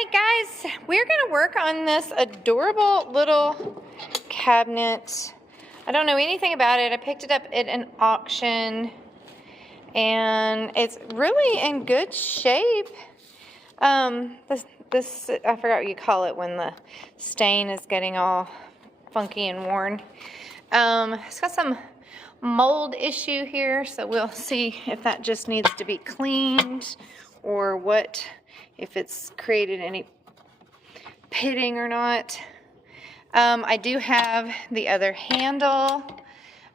right, guys, we're gonna work on this adorable little cabinet. I don't know anything about it. I picked it up at an auction and it's really in good shape. This I forgot what you call it when the stain is getting all funky and worn. It's got some mold issue here, so we'll see if that just needs to be cleaned or what, if it's created any pitting or not. I do have the other handle.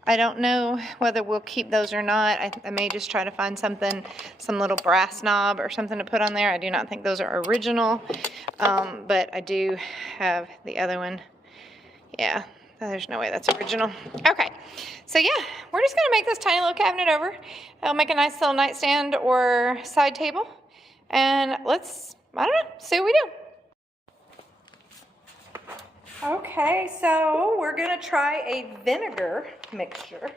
I don't know whether we'll keep those or not. I may just try to find something, some little brass knob or something to put on there. I do not think those are original, but I do have the other one. Yeah, there's no way that's original. Okay, so yeah, we're just gonna make this tiny little cabinet over. I'll make a nice little nightstand or side table, and let's, I don't know, see what we do. Okay, so we're gonna try a vinegar mixture.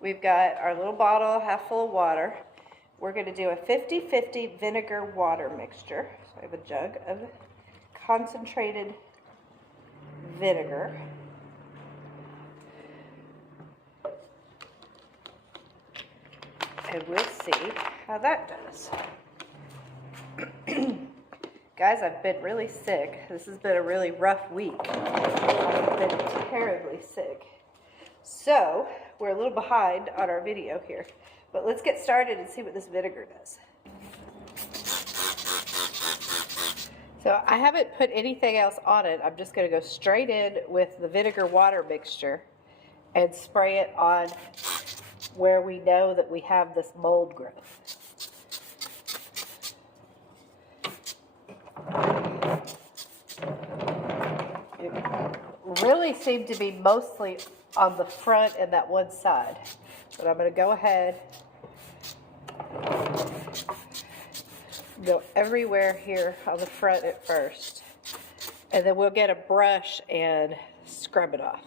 We've got our little bottle half full of water. We're gonna do a 50-50 vinegar water mixture. So I have a jug of concentrated vinegar. And we'll see how that does. Guys, I've been really sick. This has been a really rough week. I've been terribly sick. So, we're a little behind on our video here. But let's get started and see what this vinegar does. So, I haven't put anything else on it. I'm just going to go straight in with the vinegar water mixture and spray it on where we know that we have this mold growth. It really seemed to be mostly on the front and that one side. But I'm going to go ahead, go everywhere here on the front at first. And then we'll get a brush and scrub it off.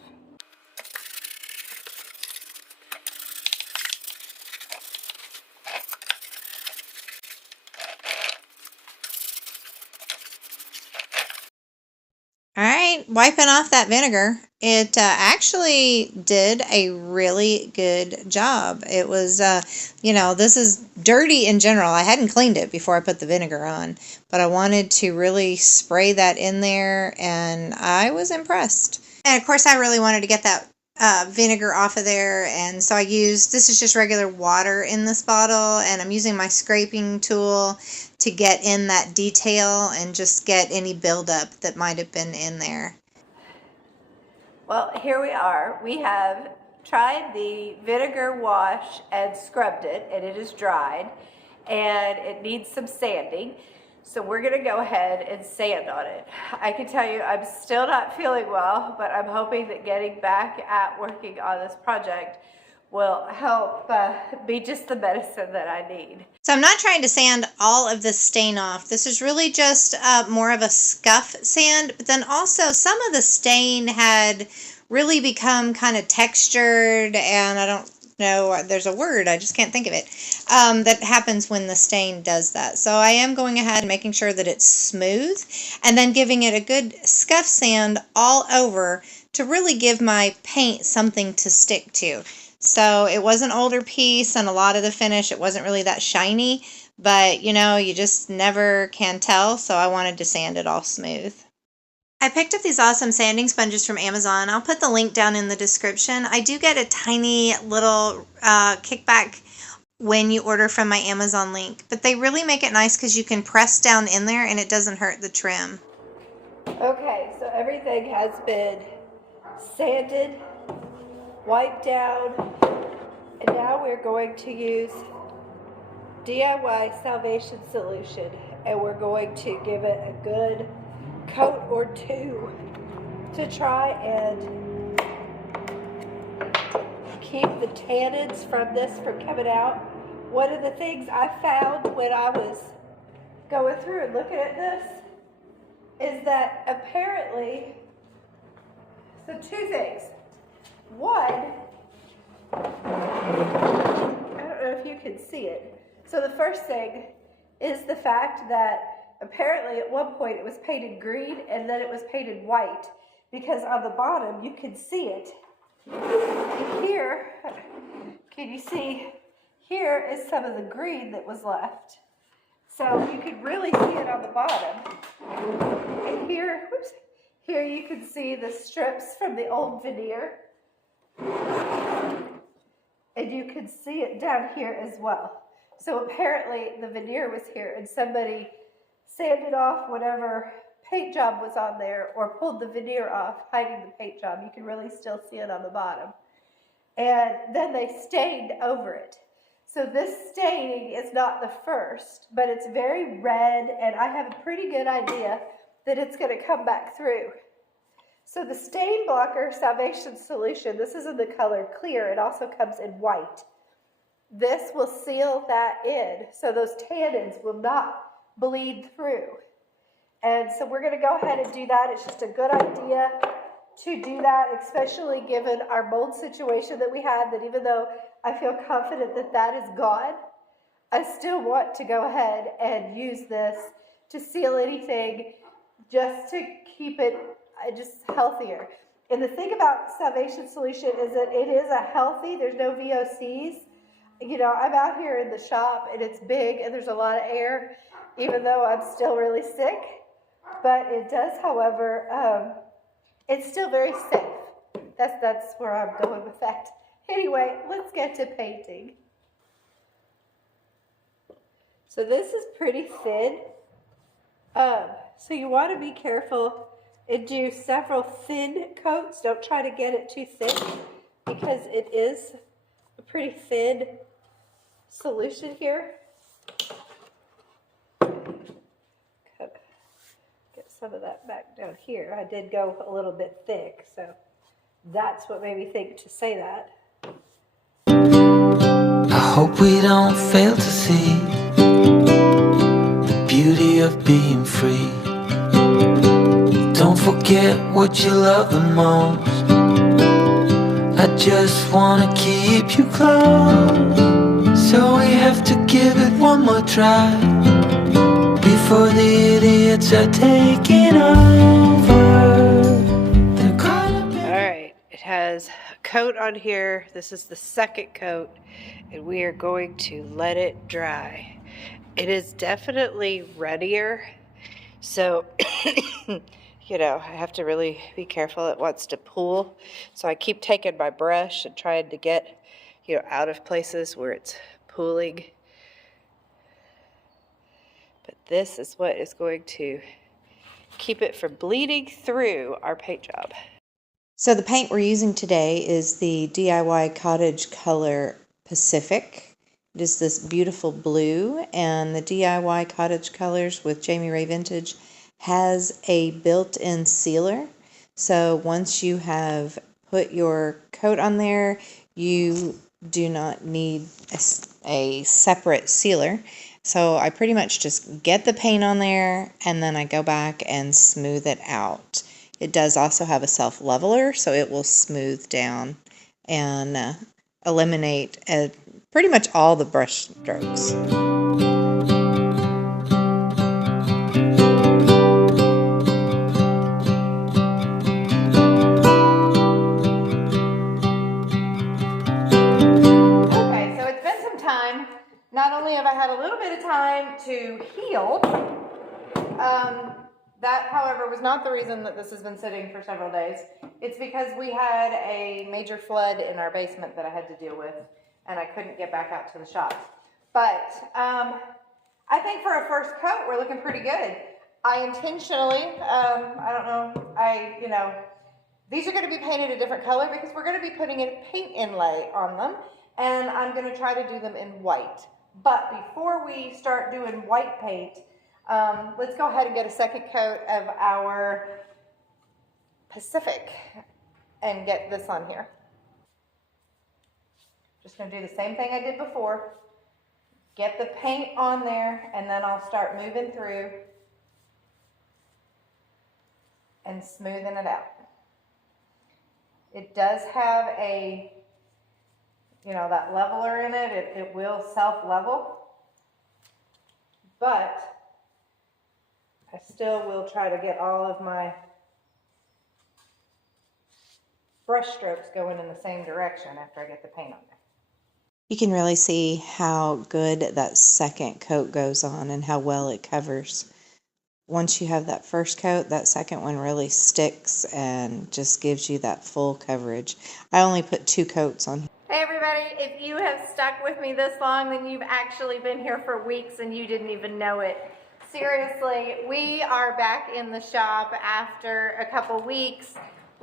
All right, wiping off that vinegar. It actually did a really good job. It was, this is dirty in general. I hadn't cleaned it before I put the vinegar on, but I wanted to really spray that in there, and I was impressed. And of course, I really wanted to get that vinegar off of there, and so I used, this is just regular water in this bottle, and I'm using my scraping tool to get in that detail and just get any buildup that might have been in there. Well, here we are. We have tried the vinegar wash and scrubbed it, and it is dried, and it needs some sanding. So we're gonna go ahead and sand on it. I can tell you I'm still not feeling well, but I'm hoping that getting back at working on this project will help be just the medicine that I need. So I'm not trying to sand all of the stain off. This is really just more of a scuff sand, but then also some of the stain had really become kind of textured, and I don't know, there's a word, I just can't think of it, that happens when the stain does that. So I am going ahead and making sure that it's smooth, and then giving it a good scuff sand all over to really give my paint something to stick to. So it was an older piece, and a lot of the finish, it wasn't really that shiny, but you just never can tell, so I wanted to sand it all smooth. I picked up these awesome sanding sponges from Amazon. I'll put the link down in the description. I do get a tiny little kickback when you order from my Amazon link, but they really make it nice because you can press down in there and it doesn't hurt the trim. Okay, so everything has been sanded, wiped down, and now we're going to use DIY Salvation Solution, and we're going to give it a good coat or two to try and keep the tannins from this from coming out. One of the things I found when I was going through and looking at this is that apparently, so two things. One, I don't know if you can see it. So the first thing is the fact that Apparently at one point it was painted green and then it was painted white, because on the bottom you can see it. Here, can you see, here is some of the green that was left. So you could really see it on the bottom. And here, whoops, here you can see the strips from the old veneer. And you can see it down here as well. So apparently the veneer was here and somebody sanded off whatever paint job was on there or pulled the veneer off, hiding the paint job. You can really still see it on the bottom. And then they stained over it. So this staining is not the first, but it's very red, and I have a pretty good idea that it's going to come back through. So the stain blocker Salvation solution, this is in the color clear. It also comes in white. This will seal that in, so those tannins will not bleed through. And so we're going to go ahead and do that. It's just a good idea to do that, especially given our mold situation that we had, that even though I feel confident that that is gone, I still want to go ahead and use this to seal anything, just to keep it just healthier. And the thing about Salvation solution is that it is a healthy, there's no VOCs. You know, I'm out here in the shop and it's big and there's a lot of air, even though I'm still really sick. But it does, however, it's still very safe. That's where I'm going with that. Anyway, let's get to painting. So this is pretty thin. So you want to be careful and do several thin coats. Don't try to get it too thick because it is a pretty thin solution here. Get some of that back down here. I did go a little bit thick, so that's what made me think to say that. I hope we don't fail to see the beauty of being free. Don't forget what you love the most. I just wanna keep you close, so we have to give it one more try before the idiots are taking over. Alright, it has a coat on here. This is the second coat, and we are going to let it dry. It is definitely ruddier, so you know, I have to really be careful. It wants to pool, so I keep taking my brush and trying to get, you know, out of places where it's pooling. But this is what is going to keep it from bleeding through our paint job. So the paint we're using today is the DIY Cottage color Pacific. It is this beautiful blue, and the DIY Cottage colors with Jamie Ray Vintage has a built-in sealer. So once you have put your coat on there, you do not need a separate sealer. So I pretty much just get the paint on there and then I go back and smooth it out. It does also have a self-leveler, so it will smooth down and eliminate pretty much all the brush strokes. Not only have I had a little bit of time to heal, that, however, was not the reason that this has been sitting for several days. It's because we had a major flood in our basement that I had to deal with, and I couldn't get back out to the shop. But I think for a first coat, we're looking pretty good. I intentionally, I don't know, these are going to be painted a different color because we're going to be putting in paint inlay on them, and I'm going to try to do them in white. But before we start doing white paint, let's go ahead and get a second coat of our Pacific and get this on here. Just going to do the same thing I did before. Get the paint on there, and then I'll start moving through and smoothing it out. It does have a, that leveler in it. It will self-level, but I still will try to get all of my brush strokes going in the same direction after I get the paint on there. You can really see how good that second coat goes on and how well it covers. Once you have that first coat, that second one really sticks and just gives you that full coverage. I only put 2 coats on. Hey everybody, if you have stuck with me this long, then you've actually been here for weeks and you didn't even know it. Seriously, we are back in the shop after a couple weeks.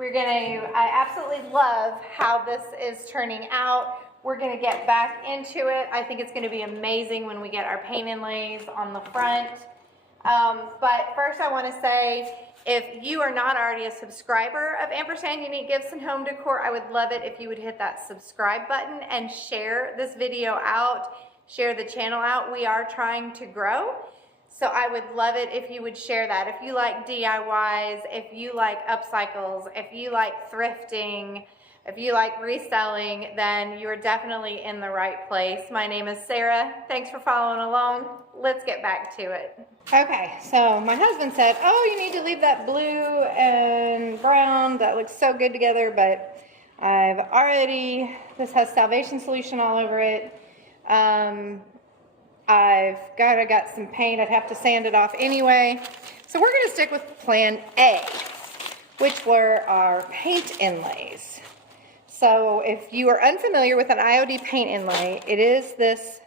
I absolutely love how this is turning out. We're gonna get back into it. I think it's gonna be amazing when we get our paint inlays on the front. But first I wanna say, if you are not already a subscriber of Ampersand Unique Gifts and Home Decor, I would love it if you would hit that subscribe button and share this video out, share the channel out. We are trying to grow, so I would love it if you would share that. If you like DIYs, if you like upcycles, if you like thrifting, if you like reselling, then you're definitely in the right place. My name is Sarah. Thanks for following along. Let's get back to it. Okay, so my husband said, oh, you need to leave that blue and brown. That looks so good together, but this has Salvation Solution all over it. I've got some paint. I'd have to sand it off anyway. So we're gonna stick with plan A, which were our paint inlays. So if you are unfamiliar with an IOD paint inlay, it is this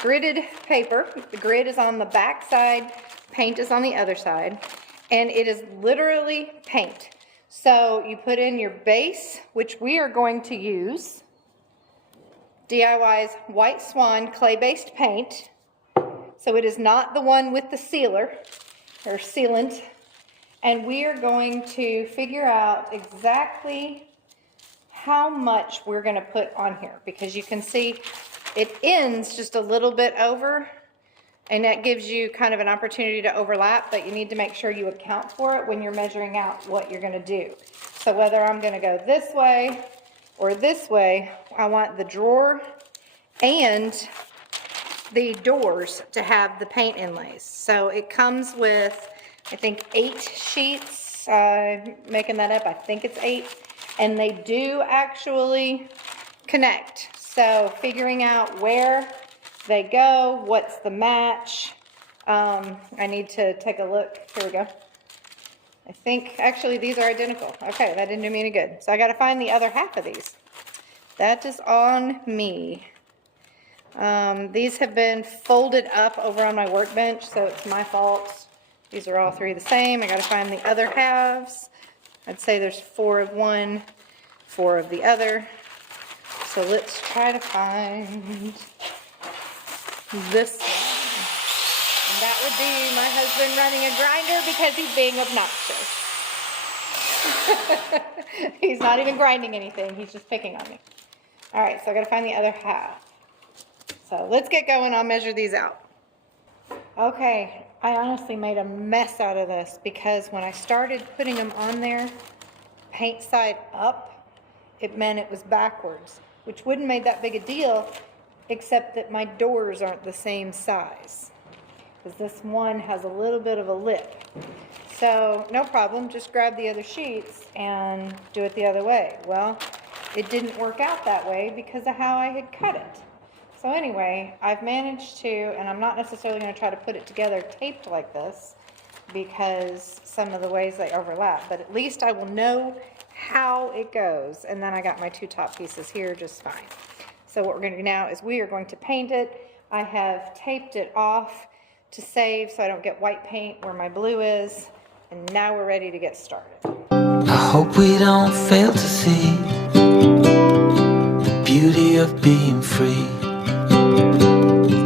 gridded paper. The grid is on the back side, paint is on the other side, and it is literally paint. So you put in your base, which we are going to use DIY's White Swan clay-based paint. So it is not the one with the sealer or sealant. And we are going to figure out exactly how much we're going to put on here, because you can see it ends just a little bit over, and that gives you kind of an opportunity to overlap, but you need to make sure you account for it when you're measuring out what you're going to do. So whether I'm going to go this way or this way, I want the drawer and the doors to have the paint inlays. So it comes with, I think, 8 sheets. Making that up, I think it's 8. And they do actually connect. So figuring out where they go, what's the match. I need to take a look. Here we go. I think, actually, these are identical. Okay, that didn't do me any good. So I got to find the other half of these. That is on me. These have been folded up over on my workbench, so it's my fault. These are all 3 the same. I got to find the other halves. I'd say there's 4 of one, 4 of the other. So let's try to find this one. And that would be my husband running a grinder because he's being obnoxious. He's not even grinding anything. He's just picking on me. All right, so I got to find the other half. So let's get going. I'll measure these out. Okay, I honestly made a mess out of this because when I started putting them on there, paint side up, it meant it was backwards, which wouldn't make that big a deal, except that my doors aren't the same size, because this one has a little bit of a lip. So no problem, just grab the other sheets and do it the other way. Well, it didn't work out that way because of how I had cut it. So anyway, I've managed to, and I'm not necessarily going to try to put it together taped like this because some of the ways they overlap, but at least I will know how it goes. And then I got my 2 top pieces here just fine. So what we're going to do now is we are going to paint it. I have taped it off to save so I don't get white paint where my blue is. And now we're ready to get started. I hope we don't fail to see the beauty of being free.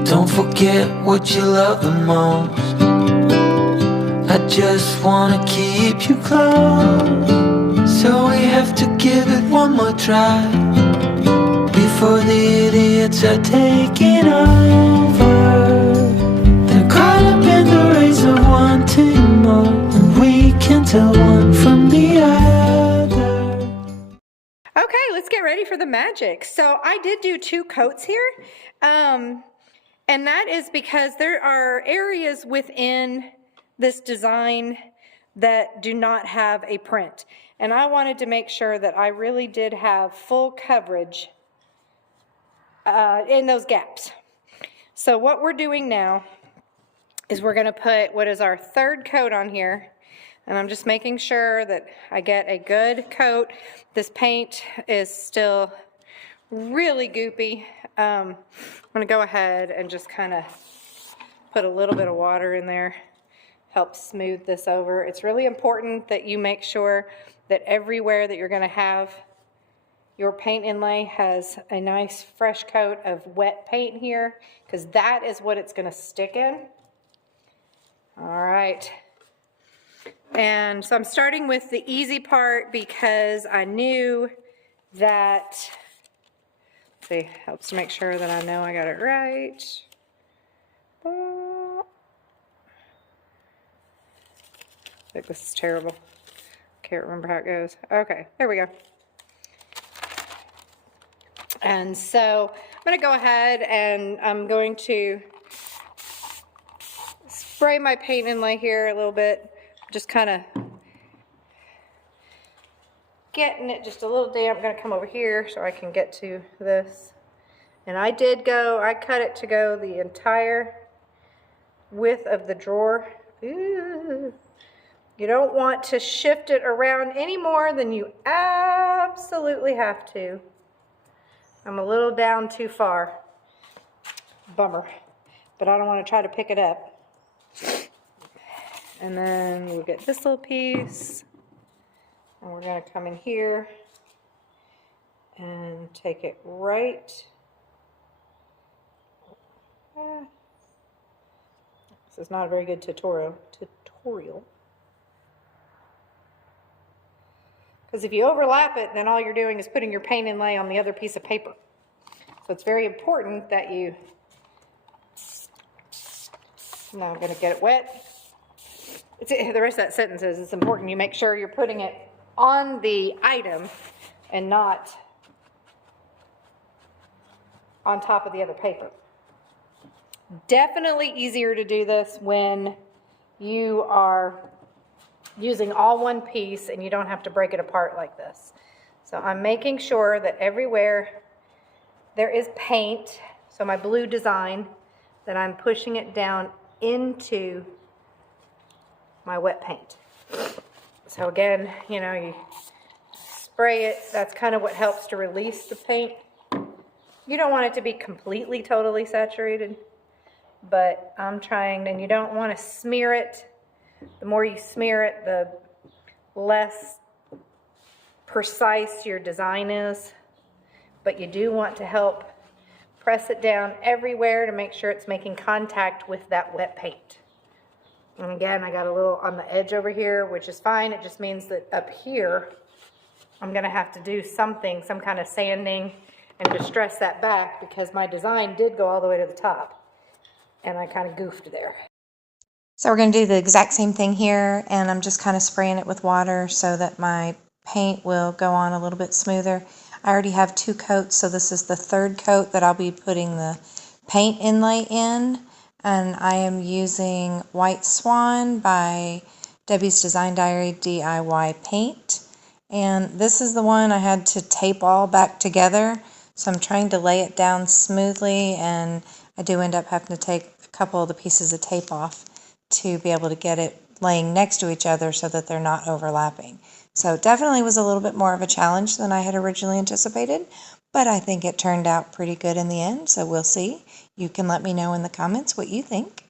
Don't forget what you love the most. I just wanna keep you close, so we have to give it one more try before the idiots are taking over. They're caught up in the race of wanting more, and we can tell one from the other. Okay, let's get ready for the magic. So I did do 2 coats here. And that is because there are areas within this design that do not have a print. And I wanted to make sure that I really did have full coverage in those gaps. So what we're doing now is we're going to put what is our third coat on here. And I'm just making sure that I get a good coat. This paint is still really goopy. I'm going to go ahead and just kind of put a little bit of water in there. Help smooth this over. It's really important that you make sure that everywhere that you're going to have your paint inlay has a nice fresh coat of wet paint here, because that is what it's going to stick in. All right. And so I'm starting with the easy part because I knew that, let's see, helps to make sure that I know I got it right. I think this is terrible. Can't remember how it goes. Okay, there we go. And so I'm going to go ahead and I'm going to spray my paint inlay here a little bit. Just kind of getting it just a little damp. I'm going to come over here so I can get to this. And I cut it to go the entire width of the drawer. Ooh. You don't want to shift it around any more than you absolutely have to. I'm a little down too far. Bummer. But I don't want to try to pick it up. And then we'll get this little piece. And we're going to come in here and take it right. This is not a very good tutorial. Because if you overlap it, then all you're doing is putting your paint inlay on the other piece of paper. So it's very important that you, now I'm going to get it wet. The rest of that sentence is it's important you make sure you're putting it on the item and not on top of the other paper. Definitely easier to do this when you are using all one piece and you don't have to break it apart like this. So I'm making sure that everywhere there is paint, so my blue design, that I'm pushing it down into my wet paint. So again, you know, you spray it. That's kind of what helps to release the paint. You don't want it to be completely, totally saturated, but I'm trying, and you don't want to smear it. The more you smear it, the less precise your design is. But you do want to help press it down everywhere to make sure it's making contact with that wet paint. And again, I got a little on the edge over here, which is fine. It just means that up here, I'm going to have to do something, some kind of sanding, and distress that back because my design did go all the way to the top. And I kind of goofed there. So we're going to do the exact same thing here, and I'm just kind of spraying it with water so that my paint will go on a little bit smoother. I already have 2 coats, so this is the 3rd coat that I'll be putting the paint inlay in. And I am using White Swan by Debi's Design Diary DIY Paint. And this is the one I had to tape all back together. So I'm trying to lay it down smoothly, and I do end up having to take a couple of the pieces of tape off to be able to get it laying next to each other so that they're not overlapping. So it definitely was a little bit more of a challenge than I had originally anticipated, but I think it turned out pretty good in the end, so we'll see. You can let me know in the comments what you think.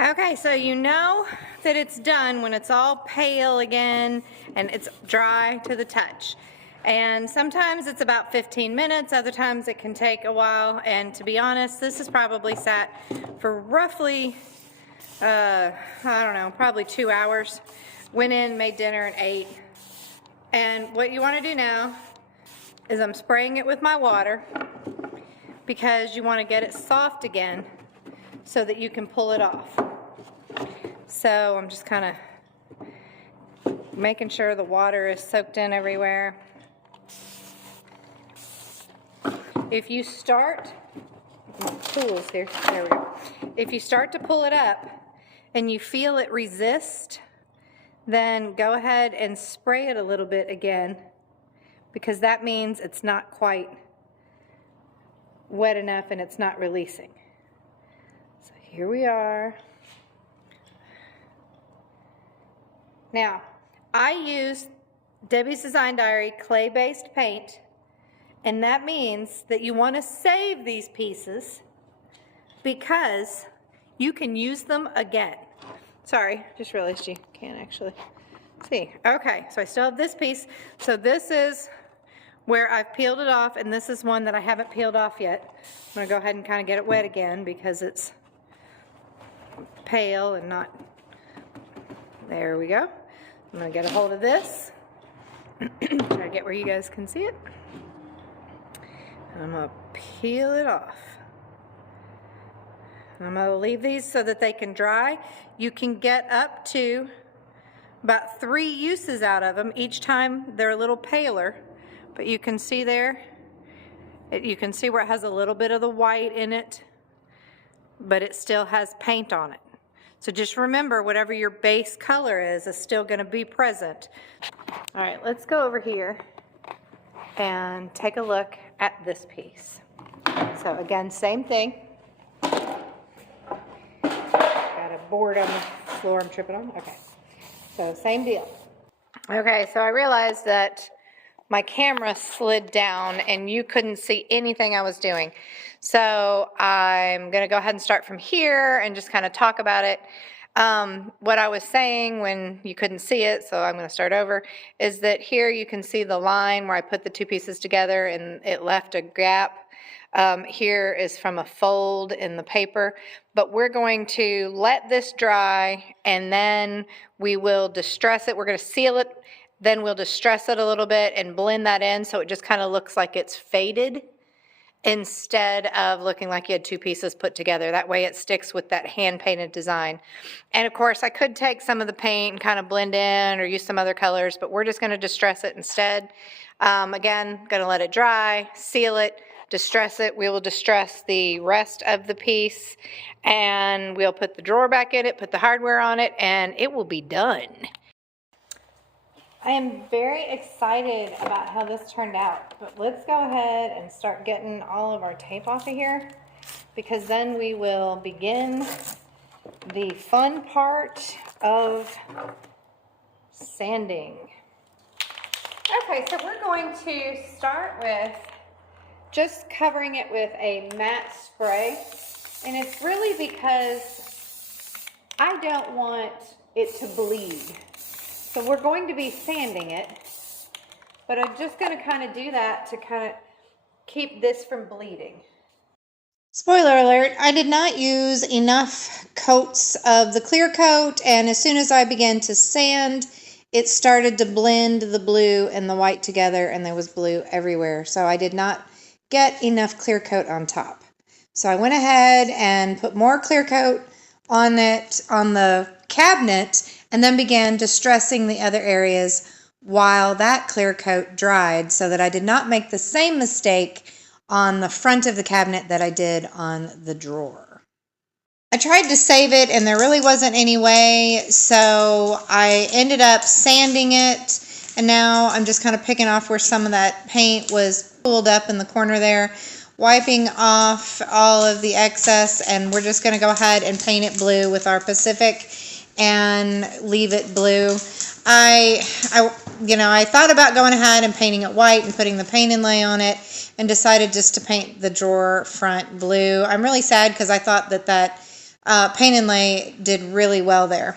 Okay, so you know that it's done when it's all pale again and it's dry to the touch. And sometimes it's about 15 minutes, other times it can take a while. And to be honest, this has probably sat for roughly, I don't know, probably 2 hours. Went in, made dinner, and ate. And what you want to do now is I'm spraying it with my water because you want to get it soft again so that you can pull it off. So I'm just kind of making sure the water is soaked in everywhere. If you start, tools here, there we go. If you start to pull it up and you feel it resist, then go ahead and spray it a little bit again, because that means it's not quite wet enough and it's not releasing. So here we are. Now, I use Debi's Design Diary clay-based paint, and that means that you want to save these pieces because you can use them again. Sorry, just realized you can't actually see. Okay, so I still have this piece. So this is where I've peeled it off, and this is one that I haven't peeled off yet. I'm going to go ahead and kind of get it wet again because it's pale and not. There we go. I'm going to get a hold of this. Try to get where you guys can see it. And I'm going to peel it off. And I'm going to leave these so that they can dry. You can get up to about 3 uses out of them. Each time they're a little paler. But you can see there, you can see where it has a little bit of the white in it, but it still has paint on it. So just remember, whatever your base color is still going to be present. All right, let's go over here and take a look at this piece. So again, same thing. Got a board on the floor I'm tripping on. Okay, so same deal. Okay, so I realized that my camera slid down and you couldn't see anything I was doing. So I'm going to go ahead and start from here and just kind of talk about it. What I was saying when you couldn't see it, so I'm going to start over, is that here you can see the line where I put the 2 pieces together and it left a gap. Here is from a fold in the paper, but we're going to let this dry and then we will distress it. We're going to seal it. Then we'll distress it a little bit and blend that in so it just kind of looks like it's faded instead of looking like you had 2 pieces put together. That way it sticks with that hand-painted design. And of course, I could take some of the paint and kind of blend in or use some other colors, but we're just going to distress it instead. Again, going to let it dry, seal it, distress it. We will distress the rest of the piece, and we'll put the drawer back in it, put the hardware on it, and it will be done. I am very excited about how this turned out, but let's go ahead and start getting all of our tape off of here, because then we will begin the fun part of sanding. Okay, so we're going to start with just covering it with a matte spray, and it's really because I don't want it to bleed. So we're going to be sanding it, but I'm just going to kind of do that to kind of keep this from bleeding. Spoiler alert, I did not use enough coats of the clear coat, and as soon as I began to sand, it started to blend the blue and the white together, and there was blue everywhere. So I did not get enough clear coat on top. So I went ahead and put more clear coat on it on the cabinet, and then began distressing the other areas while that clear coat dried, so that I did not make the same mistake on the front of the cabinet that I did on the drawer. I tried to save it and there really wasn't any way, so I ended up sanding it, and now I'm just kind of picking off where some of that paint was pulled up in the corner there, wiping off all of the excess, and we're just going to go ahead and paint it blue with our Pacific and leave it blue. I thought about going ahead and painting it white and putting the paint inlay on it, and decided just to paint the drawer front blue. I'm really sad because I thought that paint inlay did really well there.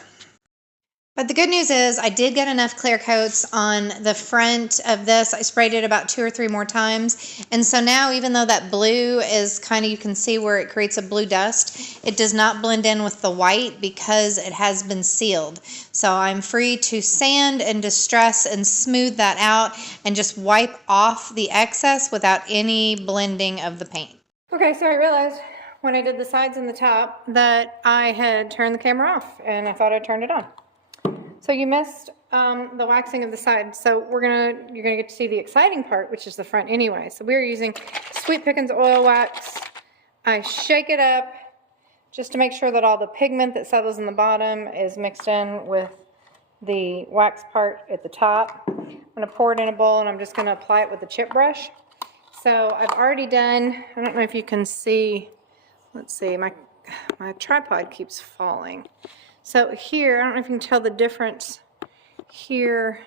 But the good news is I did get enough clear coats on the front of this. I sprayed it about 2 or 3 more times. And so now, even though that blue is kind of, you can see where it creates a blue dust, it does not blend in with the white because it has been sealed. So I'm free to sand and distress and smooth that out and just wipe off the excess without any blending of the paint. Okay, so I realized when I did the sides and the top that I had turned the camera off, and I thought I turned it on. So you missed the waxing of the sides. So you're gonna get to see the exciting part, which is the front anyway. So we're using Sweet Pickins oil wax. I shake it up just to make sure that all the pigment that settles in the bottom is mixed in with the wax part at the top. I'm gonna pour it in a bowl, and I'm just gonna apply it with a chip brush. So I've already done, I don't know if you can see, let's see, my tripod keeps falling. So here, I don't know if you can tell the difference here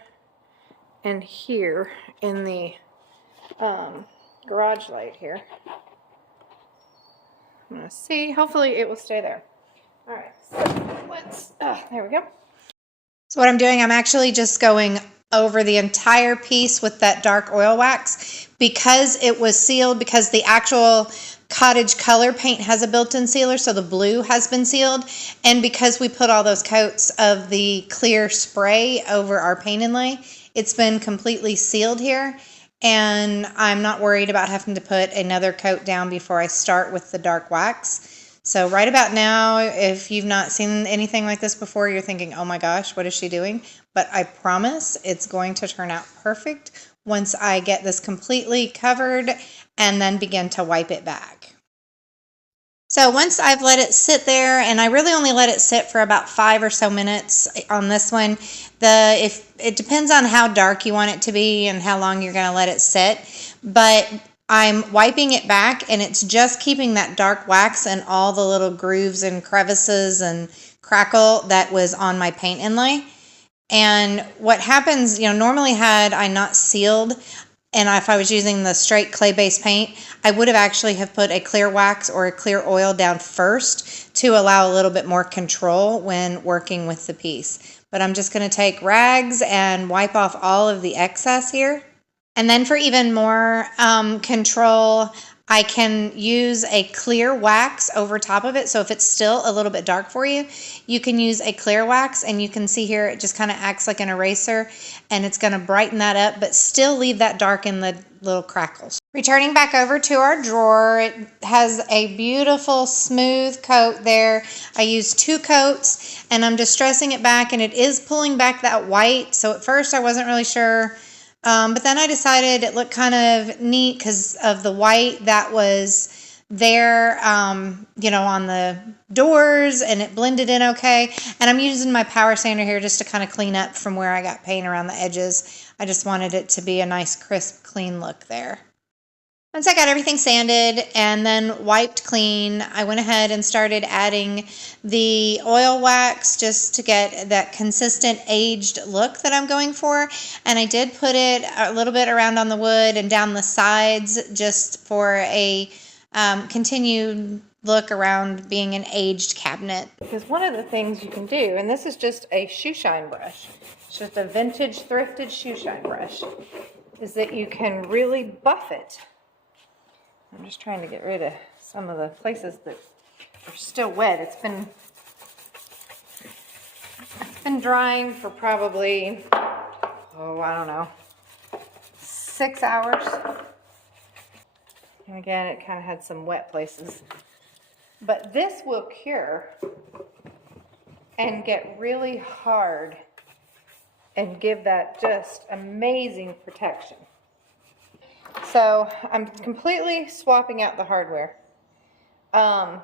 and here in the garage light here. I'm gonna see, hopefully it will stay there. All right, so there we go. So what I'm doing, I'm actually just going over the entire piece with that dark oil wax because it was sealed, because the actual Cottage color paint has a built-in sealer, so the blue has been sealed, and because we put all those coats of the clear spray over our paint inlay, it's been completely sealed here, and I'm not worried about having to put another coat down before I start with the dark wax. So right about now, if you've not seen anything like this before, you're thinking, oh my gosh, what is she doing? But I promise it's going to turn out perfect once I get this completely covered and then begin to wipe it back. So once I've let it sit there, and I really only let it sit for about 5 or so minutes on this one, if it depends on how dark you want it to be and how long you're going to let it sit, but I'm wiping it back, and it's just keeping that dark wax and all the little grooves and crevices and crackle that was on my paint inlay. And what happens, normally had I not sealed, and if I was using the straight clay-based paint, I would have actually have put a clear wax or a clear oil down first to allow a little bit more control when working with the piece. But I'm just going to take rags and wipe off all of the excess here. And then for even more control, I can use a clear wax over top of it. So if it's still a little bit dark for you, you can use a clear wax, and you can see here it just kind of acts like an eraser, and it's going to brighten that up, but still leave that dark in the little crackles. Returning back over to our drawer, it has a beautiful smooth coat there. I used 2 coats, and I'm just stressing it back, and it is pulling back that white. So at first I wasn't really sure. But then I decided it looked kind of neat because of the white that was there, on the doors, and it blended in okay. And I'm using my power sander here just to kind of clean up from where I got paint around the edges. I just wanted it to be a nice, crisp, clean look there. Once I got everything sanded and then wiped clean, I went ahead and started adding the oil wax just to get that consistent aged look that I'm going for. And I did put it a little bit around on the wood and down the sides just for a continued look around being an aged cabinet. Because one of the things you can do, and this is just a shoe shine brush, it's just a vintage thrifted shoe shine brush, is that you can really buff it. I'm just trying to get rid of some of the places that are still wet. It's been drying for probably, I don't know, 6 hours. And again, it kind of had some wet places. But this will cure and get really hard and give that just amazing protection. So I'm completely swapping out the hardware. We're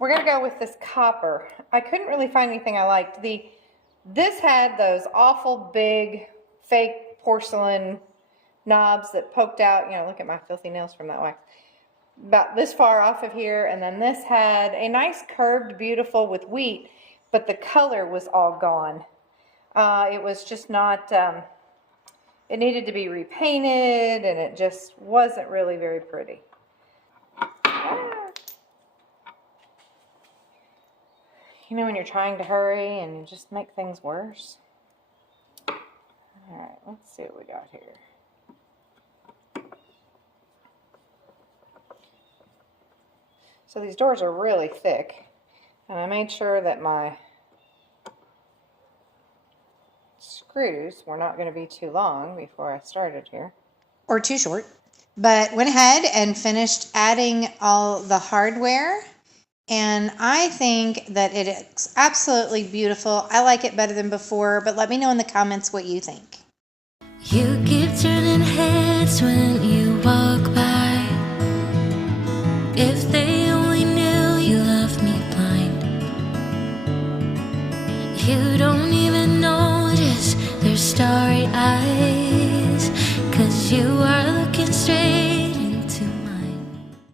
going to go with this copper. I couldn't really find anything I liked. This had those awful big fake porcelain knobs that poked out. Look at my filthy nails from that wax. About this far off of here. And then this had a nice curved, beautiful with wheat, but the color was all gone. It was just not... It needed to be repainted, and it just wasn't really very pretty. When you're trying to hurry and you just make things worse. All right, let's see what we got here. So these doors are really thick, and I made sure that my screws were not going to be too long before I started here. Or too short. but went ahead and finished adding all the hardware. And I think that it is absolutely beautiful. I like it better than before, but let me know in the comments what you think. You keep turning heads when you walk by. If they only knew you love me blind. You don't even notice their starry eyes.